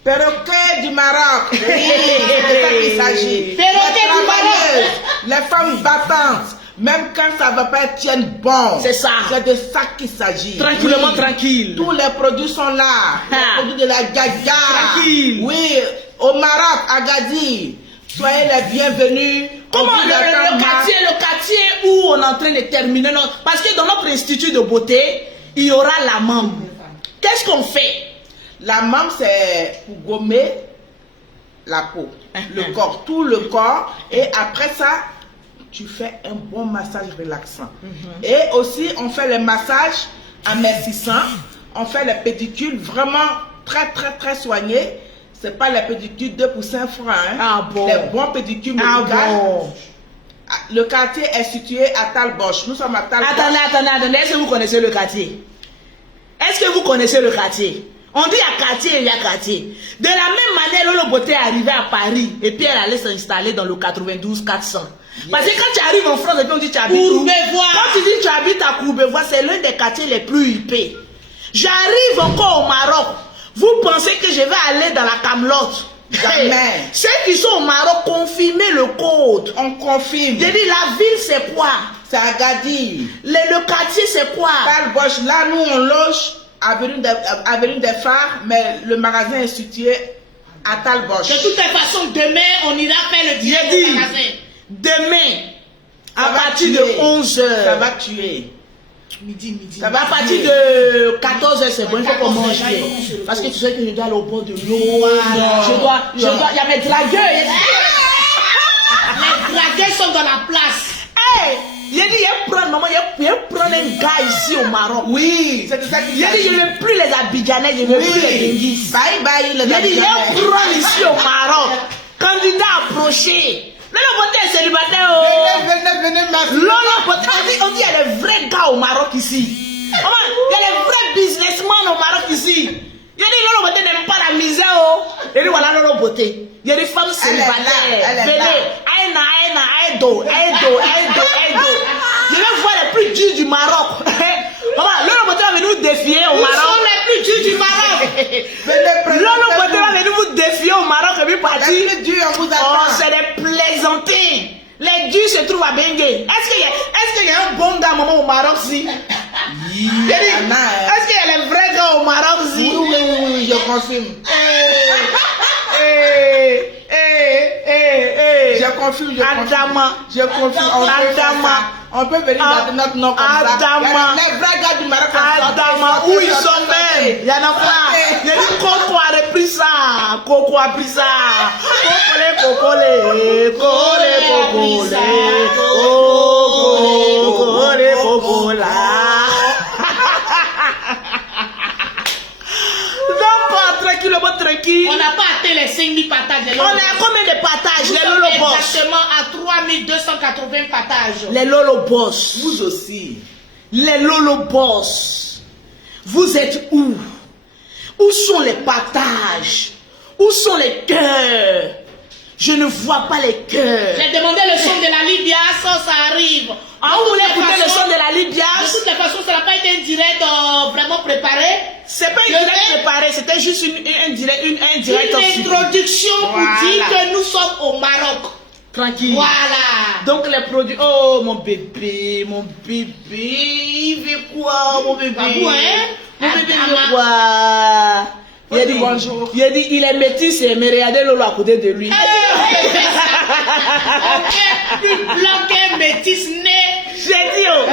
Perroquet du Maroc. Oui, c'est ça qu'il s'agit. Perroquet du Maroc. Les femmes battantes. Même quand ça ne va pas être tienne bon. C'est ça. C'est de ça qu'il s'agit. Tranquillement, oui. Tranquille. Tous les produits sont là. Les produits de la Gaga. Tranquille. Oui, au Maroc, à Agadir. Soyez les bienvenus. Comment le quartier où on est en train de terminer notre... Parce que dans notre institut de beauté, il y aura la mame. Qu'est-ce qu'on fait? La mame, c'est pour gommer la peau, le corps, tout le corps. Et après ça, tu fais un bon massage relaxant. Et aussi, on fait les massages amincissants. On fait les pédicules vraiment très soignés. C'est pas les pédicules 2 pour 5 francs. Hein. Ah bon? Les bons pédicules médicaux. Bon. Le quartier est situé à Talboche. Nous sommes à Talboche. Attendez. Est-ce que vous connaissez le quartier? Est-ce que vous connaissez le quartier? On dit il y a quartier et il y a quartier. De la même manière, Lolo Beauté est arrivé à Paris et puis elle allait s'installer dans le 92 400. Parce que quand tu arrives en France et puis on dit tu habites où? Quand tu dis tu habites à Courbevoie, c'est l'un des quartiers les plus huppés. J'arrive encore au Maroc. Vous pensez que je vais aller dans la Camelote? Jamais. Ceux qui sont au Maroc, confirmez le code. On confirme. J'ai dit la ville c'est quoi? C'est Agadir. Le quartier c'est quoi? Talboche. Là, nous on loge avenue des Phares, mais le magasin est situé à Talboche. De toutes les façons, demain, on ira faire le direct au magasin. Demain, Ça à va partir tuer. de 11h. Ça va tuer. Midi. Ça va À partir tuer. de 14h, c'est bon, il faut qu'on 14h, mange il bien. faut qu'on se Parce que repose. tu sais que je dois aller au bord de l'eau. Il y a mes dragueurs. Les dragueurs sont dans la place. Hey, il a dit, il prend un gars ici au Maroc. Oui, c'est de ça qu'il Il a dit, je ne veux plus les Abidjanais, je ne veux plus les Denguis. Bye, les Il a dit, Abidjanais. il prend ici au Maroc. Candidat approché. Lolo Beauté est célibataire. Venez, merci. Lolo Beauté, on dit, il y a des vrais gars au Maroc ici. Il y a des vrais businessmen au Maroc ici. Il a dit, Lolo Beauté n'aime pas la misère. Il a dit, voilà Lolo Beauté. Il y a des femmes célibataires. Venez, Aïdo. Je vais voir les plus durs du Maroc. Lolo Beauté va venir nous défier au Maroc. Nous sommes les plus durs du Maroc. Lolo Beauté va venir vous défier au Maroc et puis partir. Les plus durs, on vous Oh, attend. c'est des plaisantins. Les durs se trouvent à Bengue. Est-ce qu'il y a un bon gars maman au Maroc si? Est-ce qu'il y a les vrais gars au Maroc si? Oui, je confirme. Je confirme. Adama. Je confirme. On peut venir dans notre nom comme ça. Adama. Les vrais gars du Maroc. Adama, où ils sont même? Il y en a pas. Il y a dit Coco a repris ça. Coco a pris ça. Cocole. Tranquille. On n'a pas atteint les 5000 partages. On est à combien de partages? Les Lolo Boss. Exactement à 3280 partages. Les Lolo Boss. Vous aussi. Les Lolo Boss. Vous êtes où? Où sont les partages? Où sont les cœurs? Je ne vois pas les cœurs. J'ai demandé le son de la Libya, ça arrive. Ah, vous voulez écouter le son de la Libya? De toutes les façons, ça n'a pas été un direct vraiment préparé. C'est pas un direct préparé, c'était juste un direct Une introduction pour dire que nous sommes au Maroc. Tranquille. Voilà. Donc les produits. Oh mon bébé, il veut quoi, mon bébé? Babou, hein? Mon bébé veut quoi? Il a dit bonjour. Il a dit il est métis, mais regardez Lolo à côté de lui. On est plus blanc qu'un métis né. J'ai dit oh,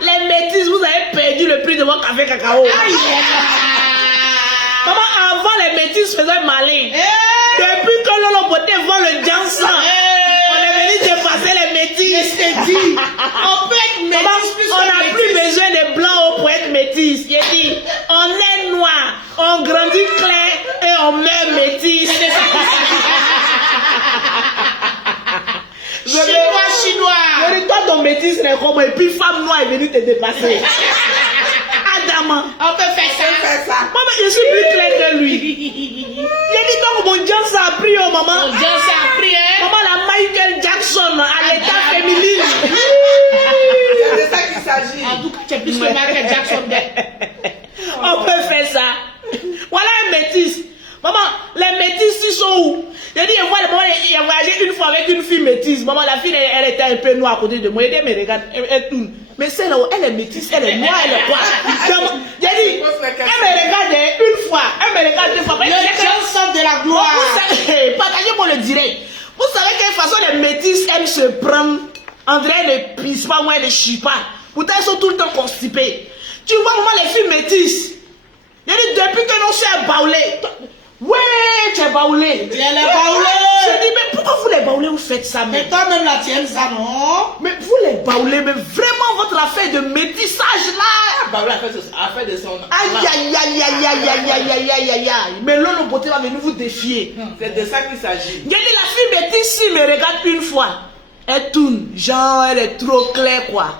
les métis, vous avez perdu le prix de mon café cacao. Maman, avant les métis faisaient malin. Depuis que Lolo Beauté vend le Jansan, on est venu dépasser les métis. Je t'ai dit, on peut être métis. Maman, on n'a plus besoin de blancs pour être métis. Il a dit, on est noir, on grandit clair et on meurt métis. Chinois. Toi, ton métis n'est comme et puis femme noire est venue te dépasser. Adama. On peut faire ça. Maman, je suis plus clair que lui. Il a dit donc mon Jansan a pris, oh maman. Mon Jansan a pris, hein. Maman, la Michael Jackson à l'état féminin. C'est de ça qu'il s'agit. En tout cas, c'est plus que Michael Jackson. On peut faire ça. Voilà un métis. Maman, les métis, ils sont où? Il a dit, il a voyagé une fois avec une fille métisse. Maman, la fille, elle était un peu noire à côté de moi. Il dit, mais regarde, elle tourne. Mais c'est là où elle est métisse, elle est noire, elle est quoi? Il a dit, elle me regarde une fois, elle me regarde deux fois. Le Jansan de la gloire. Partagez-moi le direct. Vous savez quelle façon les métisses aiment se prendre? André ne pisse pas, moi, elle ne chie pas. Pourtant, elles sont tout le temps constipées. Tu vois, maman, les filles métisses. Il a dit, depuis que nous sommes baoulés. Ouais, tu es baoulé. Tu es les baoulés. Je dis, mais pourquoi vous les baoulés, vous faites ça? Mais toi-même, la tienne, ça, non? Mais vous les baoulés, mais vraiment votre affaire de métissage là. Baoulé affaire de son. Aïe. Mais Lolo Beauté va venir vous défier. C'est de ça qu'il s'agit. Il a dit, la fille métisse, si me regarde une fois, elle tourne. Genre, elle est trop claire, quoi.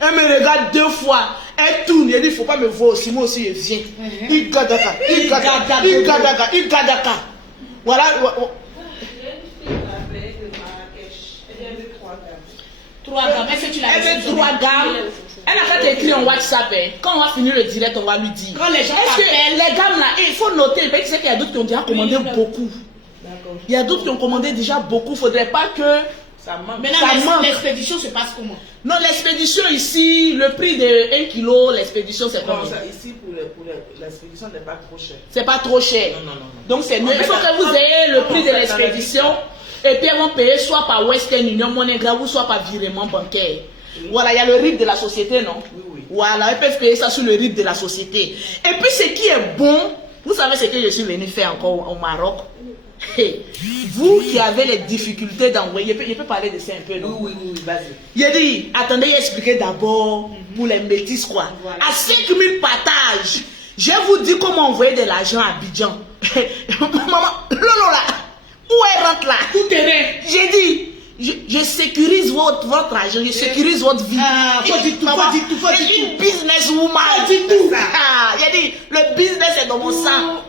Elle me regarde deux fois. Elle tourne, elle dit, il ne faut pas me voir aussi, moi aussi je viens. Igadaka. Voilà. 3 gammes, est-ce que tu l'as Elle veut 3 gammes. Elle a qu'à t'écrire en WhatsApp. Quand on va finir le direct, on va lui dire. Quand les gens est-ce que t'appellent, les gammes là, il faut noter, parce que tu sais qu'il y a d'autres qui ont déjà commandé beaucoup. Il y a d'autres qui ont commandé déjà beaucoup. Il ne faudrait pas que ça manque. Maintenant, l'expédition se passe comment? Non, l'expédition ici, le prix de 1 kilo, l'expédition c'est combien? Ici, pour l'expédition n'est pas trop cher. C'est pas trop cher. Non. Donc c'est mieux. Il faut que vous ayez le prix de l'expédition. Et puis elles vont payer soit par Western Union, MoneyGram, ou soit par virement bancaire. Voilà, il y a le RIB de la société, non? Oui. Voilà, elles peuvent payer ça sur le RIB de la société. Et puis ce qui est bon, vous savez ce que je suis venu faire encore au Maroc? Vous qui avez les difficultés d'envoyer, je peux parler de ça un peu, non? Oui, vas-y. Il a dit, attendez, il a expliqué d'abord pour les métis, quoi. Voilà. À 5000 partages, je vous dis comment envoyer de l'argent à Abidjan. Maman, Lolo là, où elle rentre là? Tout terrain. J'ai dit, je sécurise votre argent, je sécurise votre vie. Faut dire tout. Je suis une businesswoman. Faut dire tout. Il a dit, le business est dans mon sang.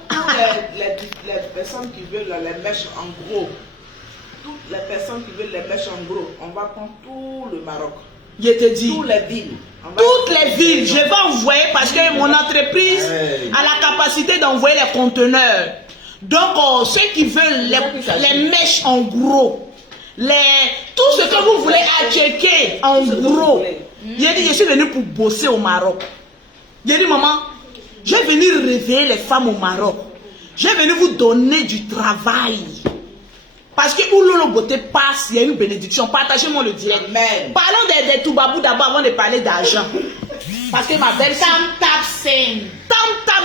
Les personnes qui veulent les mèches en gros, toutes les personnes qui veulent les mèches en gros, on va prendre tout le Maroc. Je te dis. Toutes les villes. Toutes les villes. Je vais envoyer parce que mon entreprise a la capacité d'envoyer les conteneurs. Donc, ceux qui veulent les mèches en gros, tout ce que vous voulez acheter en gros. Il a dit, je suis venu pour bosser au Maroc. Il a dit, maman, je vais venir réveiller les femmes au Maroc. Je vais venir vous donner du travail. Parce que où Lolo Beauté passe, il y a une bénédiction. Partagez-moi le direct. Amen. Parlons des Toubabou d'abord avant de parler d'argent. Parce que ma belle Tam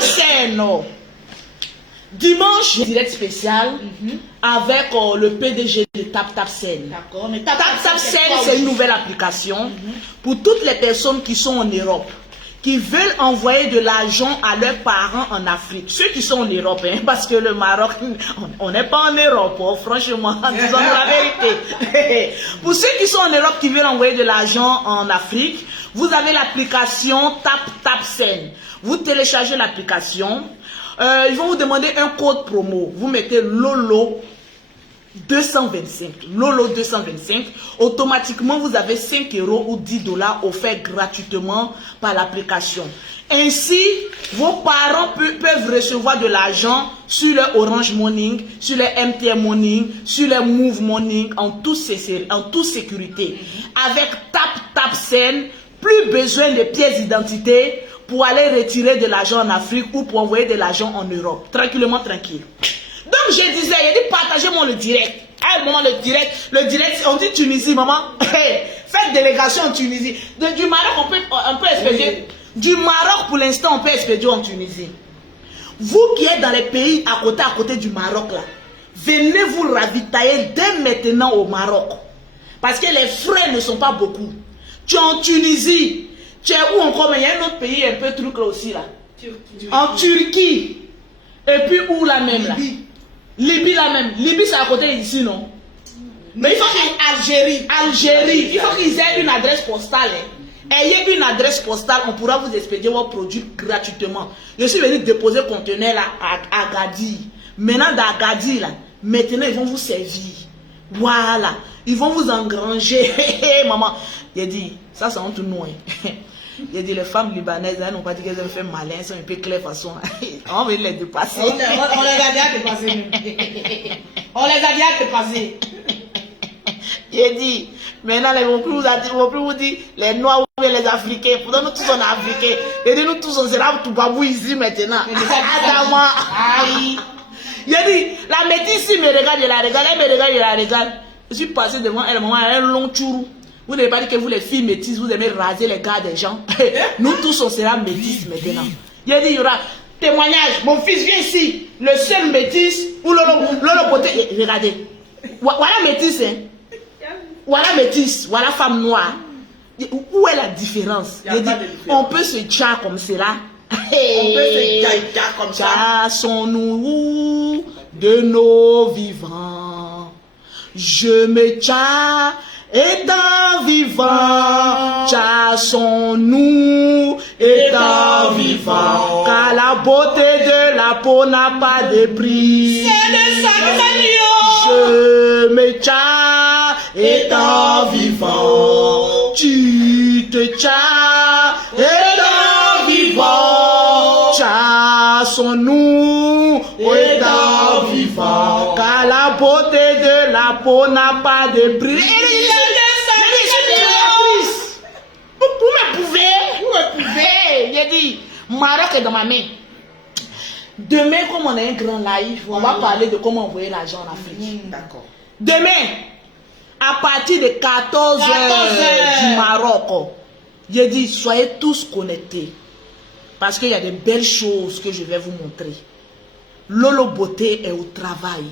Sen. Dimanche, direct spécial avec le PDG de Tap Sen. D'accord, mais Tap Sen, c'est une nouvelle application pour toutes les personnes qui sont en Europe, qui veulent envoyer de l'argent à leurs parents en Afrique. Ceux qui sont en Europe, hein, parce que le Maroc, on n'est pas en Europe, oh, franchement, disons la vérité. Pour ceux qui sont en Europe, qui veulent envoyer de l'argent en Afrique, vous avez l'application Tap Sen. Vous téléchargez l'application. Ils vont vous demander un code promo. Vous mettez Lolo 225. Lolo 225. Automatiquement, vous avez 5 € ou 10 $ offerts gratuitement par l'application. Ainsi, vos parents peuvent recevoir de l'argent sur leur Orange Money, sur leur MTN Money, sur leur Move Money, en toute sécurité. Avec Tap Sen, plus besoin de pièces d'identité pour aller retirer de l'argent en Afrique ou pour envoyer de l'argent en Europe. Tranquillement, tranquille. Donc, je disais, il a dit, partagez-moi le direct. À un moment, le direct, on dit Tunisie, maman. Faites délégation en Tunisie. Du Maroc, on peut expédier. Oui. Du Maroc, pour l'instant, on peut expédier en Tunisie. Vous qui êtes dans les pays à côté du Maroc, là, venez vous ravitailler dès maintenant au Maroc. Parce que les frais ne sont pas beaucoup. Tu es en Tunisie. Tu es où encore? Mais il y a un autre pays un peu truc là aussi là. En Turquie. Et puis où là même là? Libye là même. Libye c'est à côté d'ici non? Mais il faut Algérie. Il faut qu'ils aient une adresse postale. Ayez une adresse postale, on pourra vous expédier vos produits gratuitement. Je suis venu déposer conteneur là à Agadir. Maintenant d'Agadir là, maintenant ils vont vous servir. Voilà. Ils vont vous engranger. Maman, il a dit, ça c'est entre nous. Il a dit, les femmes libanaises, elles n'ont pas dit qu'elles ont fait malin, elles sont un peu claires façon. On va les dépasser. On les a déjà dépassés. On les a déjà dépassés. Il a dit, maintenant ils ne vont plus vous dire les Noirs ou les Africains. Pourtant nous tous on est Africains. Il a dit, nous tous on sera tout babou ici maintenant. Il a dit, la métisse ici me regarde, elle me regarde. Je suis passé devant elle, maman, elle a un long chourou. Vous n'avez pas dit que vous les filles métisses, vous aimez raser les gars des gens. Nous tous on sera métisses maintenant. Il a dit, il y aura témoignage. Mon fils vient ici. Le seul métis ou Lolo Beauté. Regardez. Voilà métis, hein. Voilà métis. Voilà femme noire. Où est la différence? Il dit, on peut se tchar comme cela. On peut se tchar comme ça. Chassons-nous de nos vivants. Je me tchar. Étant vivant, chassons-nous, étant vivant, car la beauté de la peau n'a pas de prix. C'est de Je me tchar, étant vivant, tu te tchar, étant vivant, chassons-nous, étant vivant, car la beauté de la peau n'a pas de prix. Vous me pouvez. Il a dit, Maroc est dans ma main. Demain, comme on a un grand live, on va parler de comment envoyer l'argent en Afrique. D'accord. Demain, à partir de 14 h du Maroc, j'ai dit, soyez tous connectés. Parce qu'il y a de belles choses que je vais vous montrer. Lolo Beauté est au travail.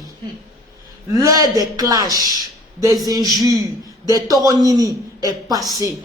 L'heure des clashs, des injures, des toronini est passée.